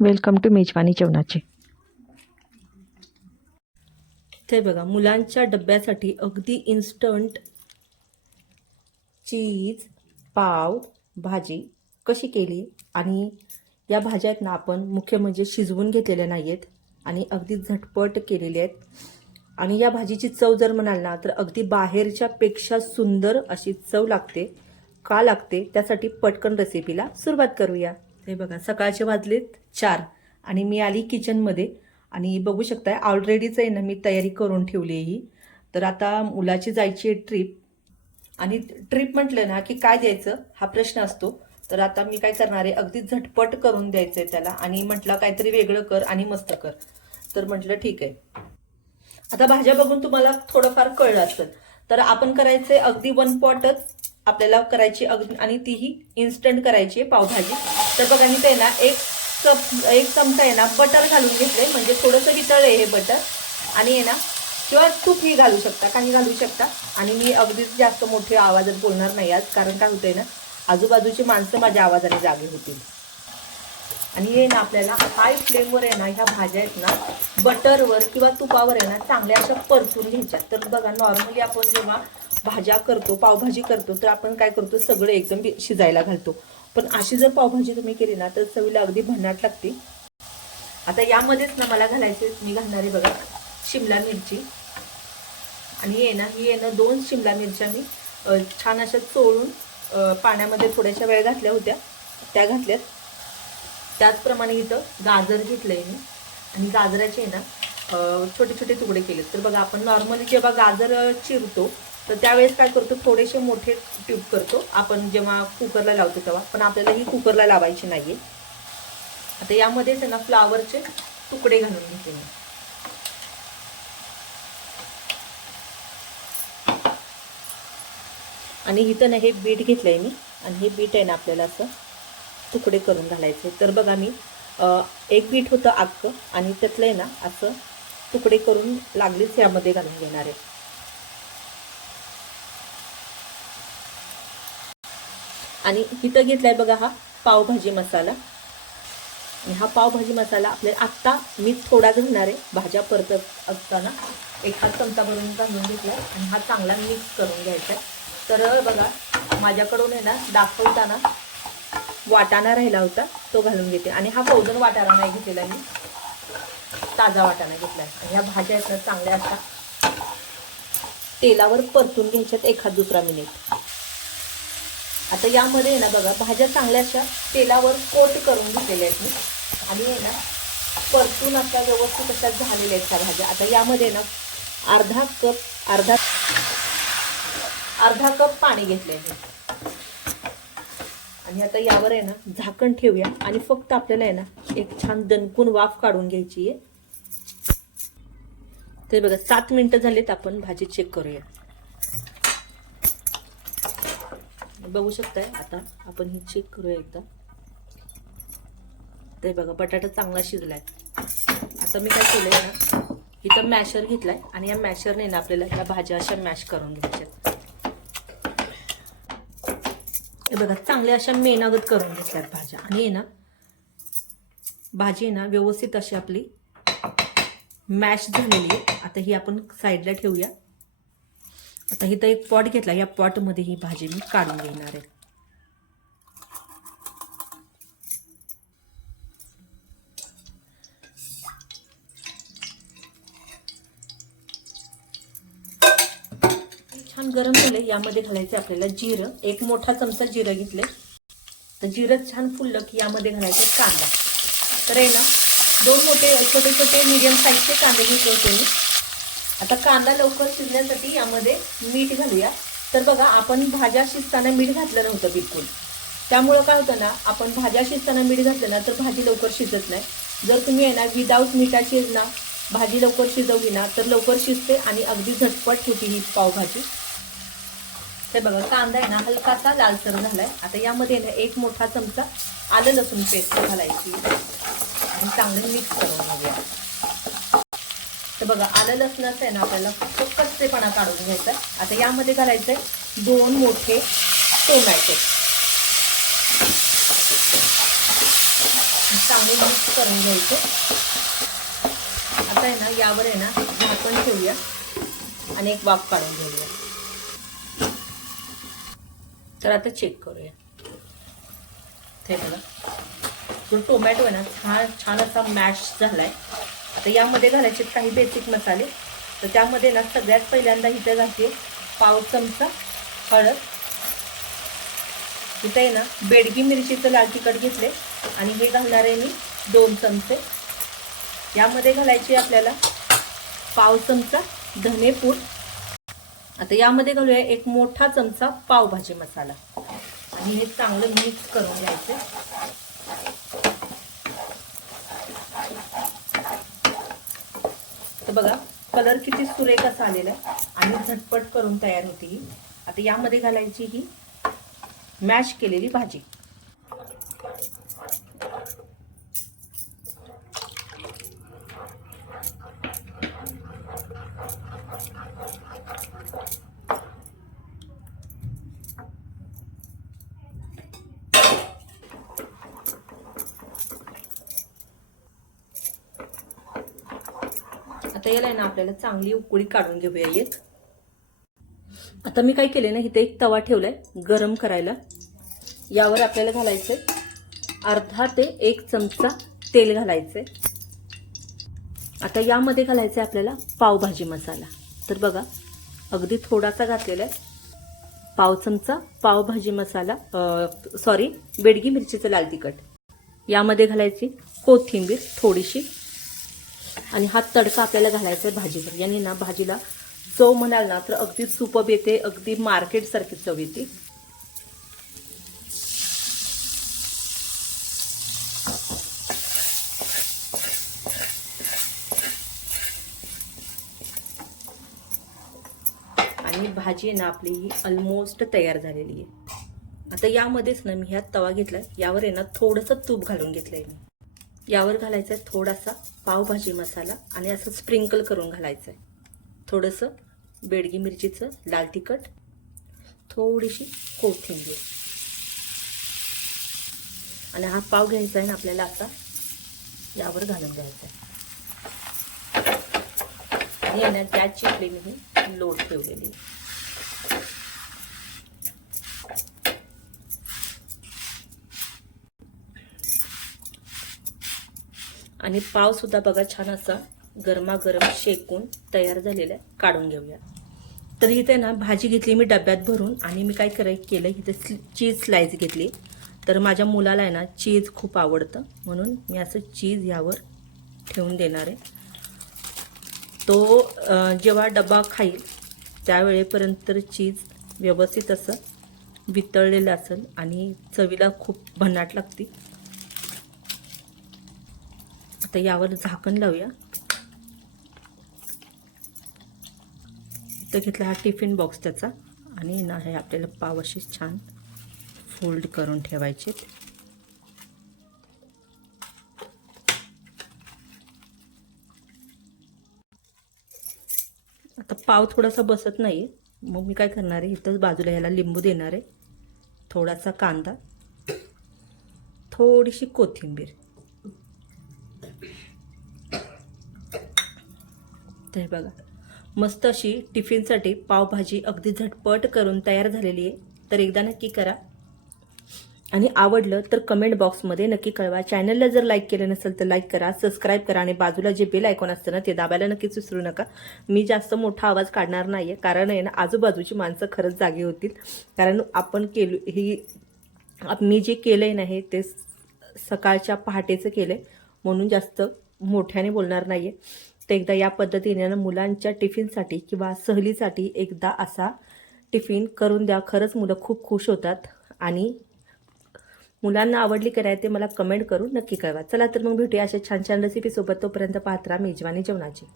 Welcome to मेजवानी जेवणाचे. ते बघा मुलांच्या डब्यासाठी अगदी इन्स्टंट चीज पाव भाजी कशी केली आणि या भाज्या आहेत ना आपण मुख्य म्हणजे शिजवून घेतलेल्या नाही आहेत आणि अगदी झटपट केलेल्या आहेत. आणि या भाजीची चव जर म्हणाल ना तर अगदी बाहेरच्या पेक्षा सुंदर अशी चव लागते का लागते त्यासाठी पटकन रेसिपीला सुरुवात करूया. हे बघा सकाळचे वाजलेत चार आणि मी आली किचनमध्ये आणि बघू शकताय ऑलरेडीच आहे ना मी तयारी करून ठेवली आहे ही. तर आता मुलाची जायची आहे ट्रिप आणि ट्रिप म्हटलं ना की काय द्यायचं हा प्रश्न असतो. तर आता मी काय करणार आहे अगदी झटपट करून द्यायचं आहे त्याला. आणि म्हटलं काहीतरी वेगळं कर आणि मस्त कर. तर म्हटलं ठीक आहे. आता भाज्या बघून तुम्हाला थोडंफार कळलं असेल. तर आपण करायचं अगदी वन पॉटच आपल्याला करायची अगदी आणि तीही इन्स्टंट करायची आहे पावभाजी. तर बघा मी ते ना एक कप एक चमचा आहे ना बटर घालून घेतले म्हणजे थोडंसं वितळले हे बटर. आणि आहे ना किंवा तूपही घालू शकता काही घालू शकता. आणि मी अगदीच जास्त मोठे आवाजात बोलणार नाही आज कारण काय होतंय ना आजूबाजूची माणसं माझ्या आवाजाने जागे होतील. आणि हे ना आपल्याला हाय फ्लेमवर आहे ना ह्या भाज्या आहेत ना बटरवर किंवा तुपावर आहे ना चांगल्या अशा परतून घ्यायच्या. तर बघा नॉर्मली आपण जेव्हा भाज्या करतो पावभाजी करतो तर आपण काय करतो सगळं एकदम शिजायला घालतो. पण अशी जर पावभाजी तुम्ही केली ना तर चवीला अगदी भन्नाट लागते. आता यामध्येच ना मला घालायचे मी घालणार आहे बघा शिमला मिरची. आणि हे ना ही आहे ना दोन शिमला मिरच्या मी छान अशा चोळून पाण्यामध्ये थोड्याशा वेळ घातल्या होत्या. त्या घातल्यात. त्याचप्रमाणे इथं गाजर घेतलंय मी. आणि गाजराचे आहे ना छोटे छोटे तुकडे केलेत. तर बघा आपण नॉर्मली जेव्हा गाजर चिरतो तर त्यावेळेस काय करतो थोडेसे मोठे ट्यूब करतो. आपण जेव्हा कुकरला लावतो तेव्हा. पण आपल्याला ही कुकरला लावायची नाही आता यामध्येच आहे ना फ्लावरचे तुकडे घालून घेते मी. आणि इथं ना हे बीट घेतलंय मी. आणि हे बीट आहे ना आपल्याला असं तुकडे करून घालायचे. तर बघा मी एक बीट होतं अख्खं आणि त्यातलं आहे ना असं तुकडे करून लागलीच यामध्ये घालून घेणार आहे. आणि इथं घेतलाय बघा हा पावभाजी मसाला. आणि हा पावभाजी मसाला आपल्याला आत्ता मी थोडा घालणार आहे. भाज्या परतत असताना एखाद चमचा भरून घालून घेतला आणि हा चांगला मिक्स करून घ्यायचा आहे. तर बघा माझ्याकडून आहे ना दाखवताना वाटाणा राहिला होता तो घालून घेते. आणि हा फौजन वाटाणा नाही घेतलेला मी. ताजा वाटाणा घेतला आणि ह्या भाज्या आहेत ना चांगल्या अशा तेलावर परतून घ्यायच्यात एखाद दुसरा मिनिट आता यामध्ये आहे ना बघा भाज्या चांगल्या अशा तेलावर कोट करून घेतलेल्या आहेत मी. आणि आहे ना परतून अशा व्यवस्थित अशा झालेल्या आहेत त्या भाज्या. आता यामध्ये ना अर्धा कप अर्धा अर्धा कप पाणी घेतले आहे. आणि आता यावर आहे ना झाकण ठेवूया. आणि फक्त आपल्याला आहे ना एक छान दणकून वाफ काढून घ्यायची आहे. ते बघा सात मिनटं झालीत आपण भाजी चेक करूया. बघू शकताय. आता आपण ही चेक करूया एकदा. ते बघा बटाटा चांगला शिजलाय. आता मी काय केलंय ना इथं मॅशर घेतलाय आणि या मॅशरने ना आपल्याला ह्या भाज्या अशा मॅश करून घ्यायच्यात हे बघा चांगल्या अशा मेनागत करून घेतल्यात भाज्या. आणि आहे ना भाजी आहे ना व्यवस्थित अशी आपली मॅश झालेली आहे. आता ही आपण साईडला ठेवूया. आता इथं एक पॉट घेतला. या पॉटमध्ये ही भाजी मी काढून घेणार आहे. छान गरम झाले यामध्ये घालायचे आपल्याला जिरं. एक मोठा चमचा जिरं घेतले तर जिरं छान फुललं की यामध्ये घालायचे कांदा. तर आहे ना दोन मोठे छोटे छोटे मीडियम साईजचे कांदे घेतले होते मी. आता कांदा लवकर शिजण्यासाठी यामध्ये मीठ घालूया. तर बघा आपण भाज्या शिजताना मीठ घातलं नव्हतं बिलकुल. त्यामुळं काय होतं ना आपण भाज्या शिजताना मीठ घातलं ना तर भाजी लवकर शिजत नाही. जर तुम्ही आहे ना विदाऊट मिठाची ना भाजी लवकर शिजवली ना तर लवकर शिजते आणि अगदी झटपट होती ही पावभाजी. हे बघा कांदा आहे ना हलकासा लालसर झालाय. आता यामध्ये आहे ना एक मोठा चमचा आलं लसूण पेस्ट घालायची. आणि चांगलं मिक्स करून घेऊया. बघा आलं लसणाचं आहे ना आपल्याला फक्त कच्चेपणा काढून घ्यायचा आता यामध्ये घालायचंय दोन मोठे टोमॅटो. चांगलं मिक्स करून घ्यायचे. आता आहे ना यावर आहे ना झाकण ठेवूया आणि एक वाफ काढून घेऊया. तर आता चेक करूया. ते बघा. जो टोमॅटो आहे ना छान छान असा मॅश झालाय. आता यामध्ये घालायचे काही बेसिक मसाले. तर त्यामध्ये ना सगळ्यात पहिल्यांदा इथं घालते पाव चमचा हळद. इथं आहे ना बेडगी मिरचीचं लाल तिखट घेतले आणि हे घालणार आहे मी दोन चमचे. यामध्ये घालायचे आपल्याला पाव चमचा धनेपूड आता यामध्ये घालूया एक मोठा चमचा पावभाजी मसाला. आणि हे चांगलं मिक्स करून घ्यायचं. तर बघा कलर किती सुरेख असा आलेला आहे. आणि झटपट करून तयार होती ही. आता यामध्ये घालायची ही मॅश केलेली भाजी. आता याला ना आपल्याला चांगली उकळी काढून घेऊया एक आता मी काय केले ना इथे एक तवा ठेवलाय गरम करायला. यावर आपल्याला घालायचे अर्धा ते एक चमचा तेल घालायचे आता यामध्ये घालायचं आहे आपल्याला पावभाजी मसाला. तर बघा अगदी थोडासा घातलेला आहे. पाव चमचा पावभाजी मसाला सॉरी बेडगी मिरचीचं लाल तिखट. यामध्ये घालायची कोथिंबीर थोडीशी आणि हा तडका आपल्याला घालायचा आहे भाजीवर. याने ना भाजीला चव म्हणाल ना तर अगदी सुपब येते अगदी मार्केटसारखी चव येते. आणि भाजी आहे ना आपली ही ऑलमोस्ट तयार झालेली आहे. आता यामध्येच ना मी ह्यात तवा घेतला यावर आहे ना थोडंसं तूप घालून घेतलं आहे मी. यावर घालायचा आहे थोडासा पावभाजी मसाला आणि असं स्प्रिंकल करून घालायचं आहे. थोडंसं बेडगी मिरचीचं लाल तिखट थोडीशी कोथिंबीर. आणि हा पाव घ्यायचा आहे ना आपल्याला आता यावर घालून घ्यायचा आहे. आणि ना त्याची आपली मी ही लोट ठेवलेली आणि पावसुद्धा बघा छान असा गरमागरम शेकून तयार झालेला आहे. काढून घेऊया. तर इथे ना भाजी घेतली मी डब्यात भरून आणि मी काय कराय केलं इथे चीज स्लाईस घेतली. तर माझ्या मुलाला आहे ना चीज खूप आवडतं. म्हणून मी असं चीज यावर ठेवून देणार आहे. तो जेव्हा डबा खाईल त्यावेळेपर्यंत तर चीज व्यवस्थित असं वितळलेलं असेल आणि चवीला खूप भन्नाट लागते. आता यावर झाकण लावूया. इथं घेतला हा टिफिन बॉक्स त्याचा. आणि ना हे आपल्याला पाव असे छान फोल्ड करून ठेवायचे. आता पाव थोडासा बसत नाही. मग मी काय करणार आहे? इथंच बाजूला याला लिंबू देणार आहे. थोडासा कांदा. थोडीशी कोथिंबीर. तर हे बघा. मस्त अशी टिफिनसाठी पावभाजी अगदी झटपट करून तयार झालेली आहे. तर एकदा नक्की करा. आणि आवडलं तर कमेंट बॉक्समध्ये नक्की कळवा. चॅनलला जर लाईक केलं नसेल तर लाईक करा सबस्क्राईब करा आणि बाजूला जे बेल आयकॉन असतं ना ते दाबायला नक्कीच विसरू नका. मी जास्त मोठा आवाज काढणार नाही आहे कारण आहे ना आजूबाजूची माणसं खरंच जागी होतील. कारण आपण केलो ही मी जे केलं आहे ना हे ते सकाळच्या पहाटेचं केलं आहे म्हणून जास्त मोठ्याने बोलणार नाही आहे तर एकदा या पद्धतीने मुलांच्या टिफिनसाठी किंवा सहलीसाठी एकदा असा टिफिन करून द्या. खरंच मुलं खूप खुश होतात. आणि मुलांना आवडली काय ते मला कमेंट करून नक्की कळवा. चला तर मग भेटूया अशा छान छान रेसिपीसोबत तोपर्यंत पात्रा मेजवानी जेवणाची.